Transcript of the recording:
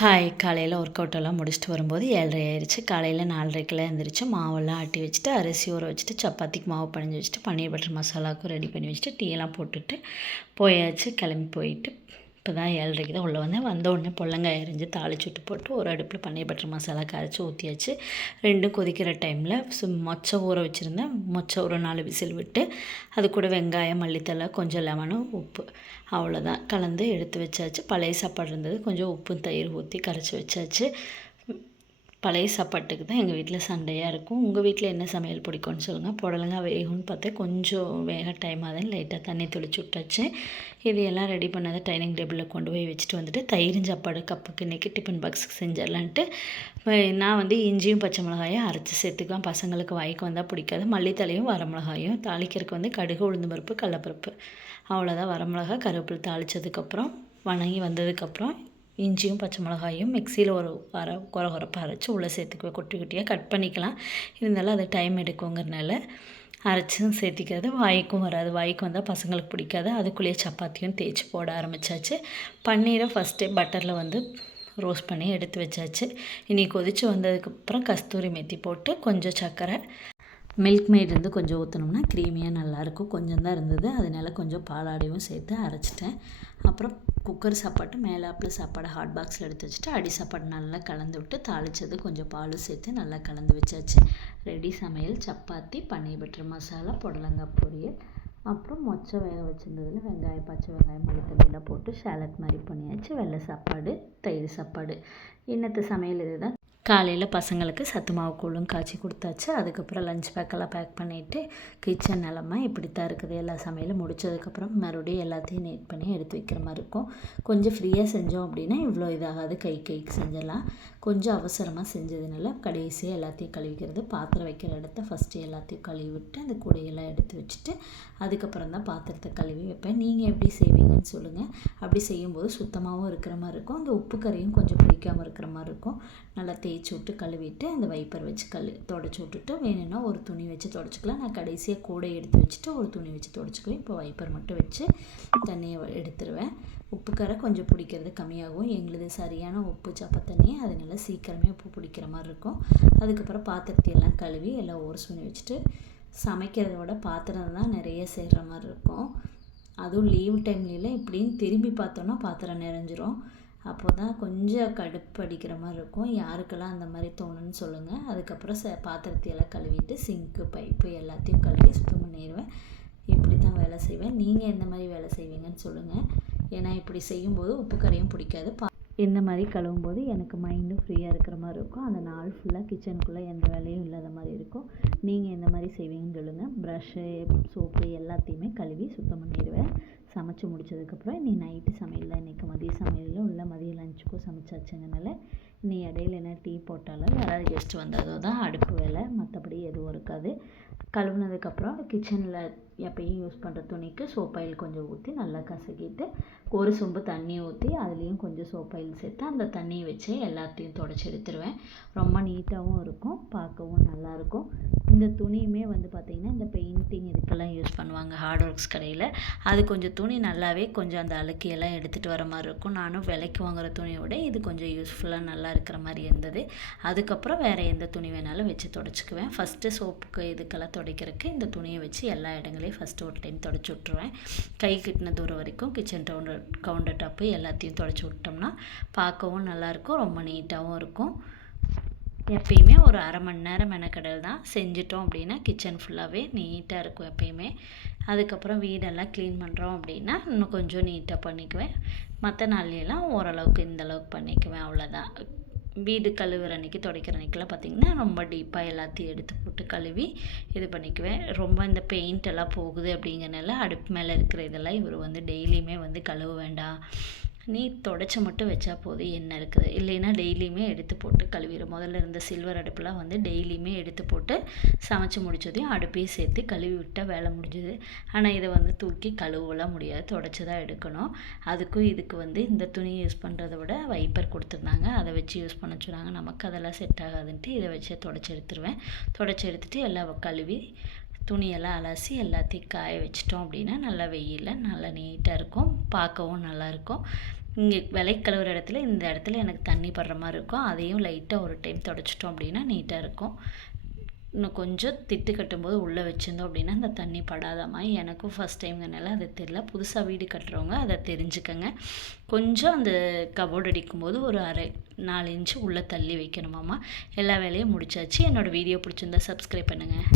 Hi, காலையில் work அவுட்டெல்லாம் முடிச்சுட்டு வரும்போது 7:30 ஆயிடுச்சு. காலையில் 4:30க்கெல்லாம் எழுந்திரிச்சு மாவெல்லாம் ஆட்டி வச்சுட்டு, அரிசி ஊற வச்சுட்டு, சப்பாத்திக்கு மாவு பிணைஞ்சி வச்சுட்டு, பன்னீர் பட்டர் மசாலாவுக்கும் ரெடி பண்ணி வச்சுட்டு, டீயெல்லாம் போட்டுட்டு போயாச்சு. கிளம்பி போயிட்டு இப்போ தான் 7:30க்கு தான் உள்ளே வந்தேன். வந்த உடனே பொல்லங்காய் அரிஞ்சு தாளிச்சுட்டு போட்டு ஒரு அடுப்பில் பன்னீர் பட்டர் மசாலா கரைச்சி ஊற்றியாச்சு. ரெண்டும் கொதிக்கிற டைமில் மொச்சை ஊற வச்சுருந்தேன். மொச்சை ஒரு 4 விசில் விட்டு அது கூட வெங்காயம், மல்லித்தழை, கொஞ்சம் லெமனும் உப்பு அவ்வளோதான் கலந்து எடுத்து வச்சாச்சு. பழைய சாப்பாடு இருந்தது, கொஞ்சம் உப்பு தயிர் ஊற்றி கரைச்சி வச்சாச்சு. பழைய சாப்பாட்டுக்கு தான் எங்கள் வீட்டில் சண்டையாக இருக்கும். உங்கள் வீட்டில் என்ன சமையல் பிடிக்கும்னு சொல்லுங்கள். புடலங்காய் வேகும்னு பார்த்தா கொஞ்சம் வேக டைம் ஆகுதுன்னு லைட்டாக தண்ணி தெளிச்சு விட்டாச்சு. இது எல்லாம் ரெடி பண்ணதை டைனிங் டேபிளில் கொண்டு போய் வச்சுட்டு வந்துட்டு தயிரும் சாப்பாடு கப்புக்கு இன்றைக்கி டிஃபன் பாக்ஸுக்கு செஞ்சிடலான்ட்டு நான் இஞ்சியும் பச்சை மிளகாயும் அரைச்சி சேர்த்துக்குவேன். பசங்களுக்கு வாய்க்கு வந்தால் பிடிக்காது. மல்லித்தலையும் வரமிளகாயும் தாளிக்கிறதுக்கு கடுகு, உளுந்து பருப்பு, கடலப்பருப்பு அவ்வளோதான். வரமிளகா கருவேப்பிலை தாளித்ததுக்கப்புறம் வணங்கி வந்ததுக்கப்புறம் இஞ்சியும் பச்சை மிளகாயும் மிக்சியில் ஒரு கொரப்பாக அரைச்சி உள்ளே சேர்த்துக்குவேன். குட்டி குட்டியாக கட் பண்ணிக்கலாம். இருந்தாலும் அது டைம் எடுக்குங்கிறனால அரைச்சும் சேர்த்திக்கிறது. வாய்க்கும் வராது. வாய்க்கு வந்தால் பசங்களுக்கு பிடிக்காது. அதுக்குள்ளேயே சப்பாத்தியும் தேய்ச்சி போட ஆரம்பித்தாச்சு. பன்னீரை ஃபஸ்ட்டே பட்டரில் ரோஸ்ட் பண்ணி எடுத்து வச்சாச்சு. இனி கொதித்து வந்ததுக்கப்புறம் கஸ்தூரி மெத்தி போட்டு கொஞ்சம் சர்க்கரை, மில்க் மேட் கொஞ்சம் ஊற்றினோம்னா க்ரீமியாக நல்லாயிருக்கும். கொஞ்சம் தான் இருந்தது, அதனால் கொஞ்சம் பாலாடையும் சேர்த்து அரைச்சிட்டேன். அப்புறம் குக்கர் சாப்பாட்டு மேலாப்பில் சாப்பாடு ஹாட் பாக்ஸில் எடுத்து வச்சுட்டு அடி சாப்பாடு நல்லா கலந்து விட்டு தாளித்தது கொஞ்சம் பாலும் சேர்த்து நல்லா கலந்து வச்சாச்சு. ரெடி சமையல். சப்பாத்தி, பன்னீர் பட்டர் மசாலா, புடலங்காய் பொரியல், அப்புறம் மொச்சை வேக வச்சுருந்ததில் வெங்காயம், பச்சை வெங்காயம், மல்லித்தலையெல்லாம் போட்டு ஷாலட் மாதிரி பண்ணியாச்சு. வெள்ளை சாப்பாடு, தயிர் சாப்பாடு. இன்னத்து சமையல் இது தான். காலையில் பசங்களுக்கு சத்து மாவு கூழும் காய்ச்சி கொடுத்தாச்சு. அதுக்கப்புறம் லஞ்ச் பேக்கெல்லாம் பேக் பண்ணிவிட்டு கிச்சன் நிலமை இப்படி தான் இருக்குது. எல்லா சமையலும் முடித்ததுக்கப்புறம் மறுபடியும் எல்லாத்தையும் நீட் பண்ணி எடுத்து வைக்கிற மாதிரி இருக்கும். கொஞ்சம் ஃப்ரீயாக செஞ்சோம் அப்படின்னா இவ்வளோ இதாகாது, கைக்கு செஞ்சிடலாம். கொஞ்சம் அவசரமாக செஞ்சதுனால கடைசியாக எல்லாத்தையும் கழுவிக்கிறது. பாத்திரம் வைக்கிற இடத்த ஃபஸ்ட்டு எல்லாத்தையும் கழுவி விட்டு அந்த கூடையெல்லாம் எடுத்து வச்சுட்டு அதுக்கப்புறம் தான் பாத்திரத்தை கழுவி வைப்பேன். நீங்கள் எப்படி செய்வீங்கன்னு சொல்லுங்கள். அப்படி செய்யும்போது சுத்தமாகவும் இருக்கிற மாதிரி இருக்கும். அந்த உப்பு கறியும் கொஞ்சம் பிடிக்காமல் இருக்கிற மாதிரி இருக்கும். நல்லா தேய்ச்சி விட்டு கழுவிட்டு அந்த வைப்பர் வச்சு தொடச்சி விட்டுட்டு வேணும்னா ஒரு துணி வச்சு தொடச்சிக்கலாம். நான் கடைசியாக கூடை எடுத்து வச்சுட்டு ஒரு துணி வச்சு தொடச்சிக்குவேன். இப்போ வைப்பர் மட்டும் வச்சு தண்ணியை எடுத்துருவேன். உப்பு கரை கொஞ்சம் பிடிக்கிறது கம்மியாகும். எங்களுது சரியான உப்பு சப்பை தண்ணி, அதனால சீக்கிரமே உப்பு பிடிக்கிற மாதிரி இருக்கும். அதுக்கப்புறம் பாத்திரத்தையெல்லாம் கழுவி எல்லாம் ஒரு சுனி வச்சுட்டு சமைக்கிறத விட பாத்திரம் தான் நிறைய செய்கிற மாதிரி இருக்கும். அதுவும் லீவ் டைம்லாம் இப்படின்னு திரும்பி பார்த்தோன்னா பாத்திரம் நிறைஞ்சிரும். அப்போ தான் கொஞ்சம் கடுப்படிக்கிற மாதிரி இருக்கும். யாருக்கெல்லாம் அந்த மாதிரி தோணுன்னு சொல்லுங்கள். அதுக்கப்புறம் பாத்திரத்தையெல்லாம் கழுவிட்டு சிங்க்கு, பைப்பு எல்லாத்தையும் கழுவி சுத்தம் பண்ணிடுவேன். இப்படி தான் வேலை செய்வேன். நீங்கள் எந்த மாதிரி வேலை செய்வீங்கன்னு சொல்லுங்கள். ஏன்னா இப்படி செய்யும்போது உப்பு கரையும் பிடிக்காது. இந்த மாதிரி கழுவும்போது எனக்கு மைண்டும் ஃப்ரீயாக இருக்கிற மாதிரி இருக்கும். அந்த நாள் ஃபுல்லாக கிச்சனுக்குள்ளே எந்த வேலையும் இல்லாத மாதிரி இருக்கும். நீங்கள் எந்த மாதிரி செய்வீங்கன்னு சொல்லுங்கள். ப்ரஷ்ஷு, சோப்பு எல்லாத்தையுமே கழுவி சுத்தம் பண்ணிடுவேன். சமைச்சு முடித்ததுக்கப்புறம் இனி நைட்டு சமையல் தான். இன்றைக்கி மதிய சமையலில் உள்ள மதிய லஞ்சுக்கும் சமைச்சாச்சுங்கனால இனி இடையில என்ன டீ போட்டாலும் யாராவது கெஸ்ட்டு வந்ததோ தான் அடுப்பு வேலை, மற்றபடி எதுவும் இருக்காது. கழுவுனதுக்கப்புறம் கிச்சனில் எப்பயும் யூஸ் பண்ணுற துணிக்கு சோப்பாயில் கொஞ்சம் ஊற்றி நல்லா கசக்கிட்டு ஒரு சொம்பு தண்ணி ஊற்றி அதுலேயும் கொஞ்சம் சோப்பாயில் சேர்த்து அந்த தண்ணியை வச்சு எல்லாத்தையும் தொடச்சி எடுத்துருவேன். ரொம்ப நீட்டாகவும் இருக்கும், பார்க்கவும் நல்லாயிருக்கும். இந்த துணியுமே பார்த்திங்கன்னா இந்த பெயிண்டிங் இதுக்கெல்லாம் யூஸ் பண்ணுவாங்க ஹார்ட் ஒர்க்ஸ் கடையில். அது கொஞ்சம் துணி நல்லாவே கொஞ்சம் அந்த அழுக்கியெல்லாம் எடுத்துகிட்டு வர மாதிரி இருக்கும். நானும் விலைக்கு வாங்குகிற துணியை விட இது கொஞ்சம் யூஸ்ஃபுல்லாக நல்லா இருக்கிற மாதிரி இருந்தது. அதுக்கப்புறம் வேறு எந்த துணி வேணாலும் வச்சு தொடச்சிக்குவேன். ஃபஸ்ட்டு சோப்புக்கு இதுக்கெல்லாம் துடைக்கிறதுக்கு இந்த துணியை வச்சு எல்லா இடங்களையும் ஃபஸ்ட்டு ஒரு டைம் தொடச்சி விட்ருவேன். கை கிட்டின தூரம் வரைக்கும் கிச்சன் கவுண்டர் டாப்பு எல்லாத்தையும் தொடச்சி விட்டோம்னா பார்க்கவும் நல்லாயிருக்கும், ரொம்ப நீட்டாகவும் இருக்கும். எப்பயுமே ஒரு அரை மணி நேரம் மெனக்கடல் தான். செஞ்சிட்டோம் அப்படின்னா கிச்சன் ஃபுல்லாகவே நீட்டாக இருக்கும் எப்பயுமே. அதுக்கப்புறம் வீடெல்லாம் க்ளீன் பண்ணுறோம் அப்படின்னா இன்னும் கொஞ்சம் நீட்டாக பண்ணிக்குவேன். மற்ற நாள்லையெல்லாம் ஓரளவுக்கு இந்தளவுக்கு பண்ணிக்குவேன், அவ்வளோதான். வீடு கழுவுற அன்றைக்கி துடைக்கிற அன்றைக்கெலாம் பார்த்திங்கன்னா ரொம்ப டீப்பாக எல்லாத்தையும் எடுத்து போட்டு கழுவி இது பண்ணிக்குவேன். ரொம்ப இந்த பெயிண்ட் எல்லாம் போகுது அப்படிங்கிறனால அடுப்பு மேலே இருக்கிற இதெல்லாம் இவர் டெய்லியுமே கழுவ வேண்டாம், நீ தொடச்சி மட்டும் வச்சா போதும், என்ன இருக்குது இல்லைன்னா டெய்லியுமே எடுத்து போட்டு கழுவிடும். முதல்ல இருந்த சில்வர் அடுப்பெலாம் டெய்லியுமே எடுத்து போட்டு சமைச்சு முடிச்சதையும் அடுப்பையும் சேர்த்து கழுவி விட்டால் வேலை முடிஞ்சுது. ஆனால் இதை தூக்கி கழுவலாம் முடியாது, தொடச்சி தான் எடுக்கணும். அதுக்கும் இதுக்கு இந்த துணி யூஸ் பண்ணுறத விட வைப்பர் கொடுத்துருந்தாங்க, அதை வச்சு யூஸ் பண்ண சொன்னாங்க. நமக்கு அதெல்லாம் செட் ஆகாதுன்ட்டு இதை வச்சு தொடச்சி எடுத்துருவேன். தொடச்சி எடுத்துகிட்டு எல்லாம் கழுவி துணியெல்லாம் அலசி எல்லாத்தையும் காய வச்சிட்டோம் அப்படின்னா நல்லா வெயிலில் நல்லா நீட்டாக இருக்கும், பார்க்கவும் நல்லாயிருக்கும். இங்கே விளக்கி கழுவுற இடத்துல இந்த இடத்துல எனக்கு தண்ணி படுற மாதிரி இருக்கும். அதையும் லைட்டாக ஒரு டைம் தொடச்சிட்டோம் அப்படின்னா நீட்டாக இருக்கும். இன்னும் கொஞ்சம் திட்டு கட்டும்போது உள்ளே வச்சுருந்தோம் அப்படின்னா அந்த தண்ணி படாதாம்மா. எனக்கும் ஃபஸ்ட் டைம்ங்கிறனால அது தெரியல. புதுசாக வீடு கட்டுறவங்க அதை தெரிஞ்சுக்கங்க. கொஞ்சம் அந்த கபோர்டு அடிக்கும்போது ஒரு 4 இன்ச்சு உள்ளே தள்ளி வைக்கணுமாம்மா. எல்லா வேலையும் முடிச்சாச்சு. என்னோடய வீடியோ பிடிச்சிருந்தா சப்ஸ்கிரைப் பண்ணுங்கள்.